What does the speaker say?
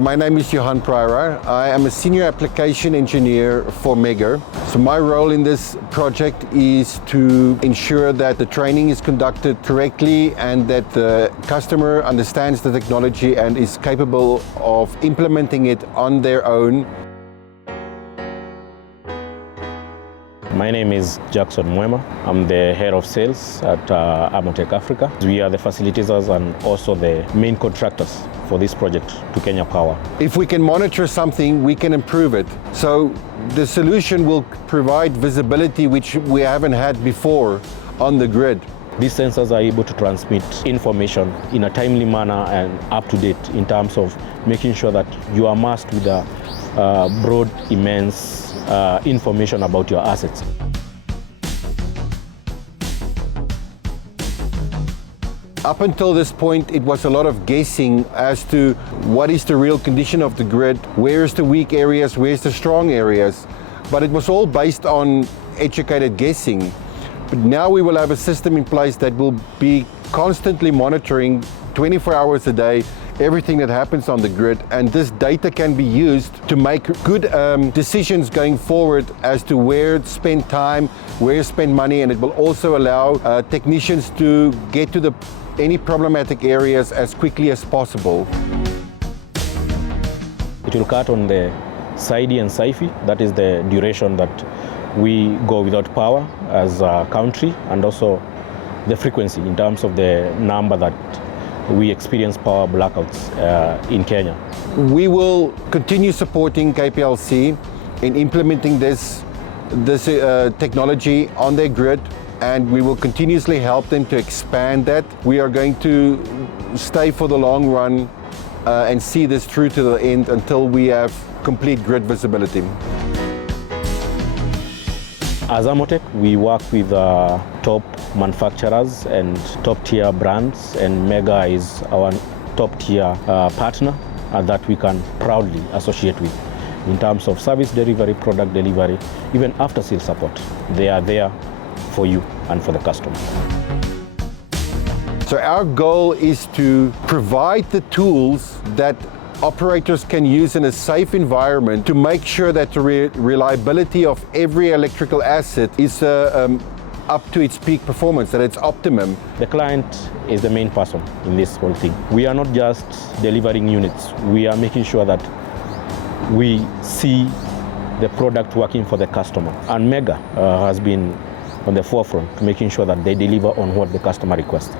My name is Johan Pryor. I am a senior application engineer for Megger. So my role in this project is to ensure that the training is conducted correctly and that the customer understands the technology and is capable of implementing it on their own. My name is Jackson Mwema. I'm the head of sales at Amotech Africa. We are the facilitators and also the main contractors for this project to Kenya Power. If we can monitor something, we can improve it. So the solution will provide visibility which we haven't had before on the grid. These sensors are able to transmit information in a timely manner and up to date in terms of making sure that you are masked with a broad, immense information about your assets. Up until this point, it was a lot of guessing as to what is the real condition of the grid, where's the weak areas, where's the strong areas. But it was all based on educated guessing. But now we will have a system in place that will be constantly monitoring 24 hours a day everything that happens on the grid, and this data can be used to make good decisions going forward as to where to spend time, where to spend money, and it will also allow technicians to get to any problematic areas as quickly as possible. It will cut on the SIDI and SIFI, that is the duration that we go without power as a country, and also the frequency in terms of the number that we experience power blackouts in Kenya. We will continue supporting KPLC in implementing this technology on their grid, and we will continuously help them to expand that. We are going to stay for the long run and see this through to the end until we have complete grid visibility. As Amotech, we work with top manufacturers and top-tier brands, and Megger is our top-tier partner that we can proudly associate with in terms of service delivery, product delivery, even after-sales support. They are there for you and for the customer. So our goal is to provide the tools that operators can use in a safe environment to make sure that the reliability of every electrical asset is up to its peak performance, that it's optimum. The client is the main person in this whole thing. We are not just delivering units, we are making sure that we see the product working for the customer. And Megger has been on the forefront to making sure that they deliver on what the customer requests.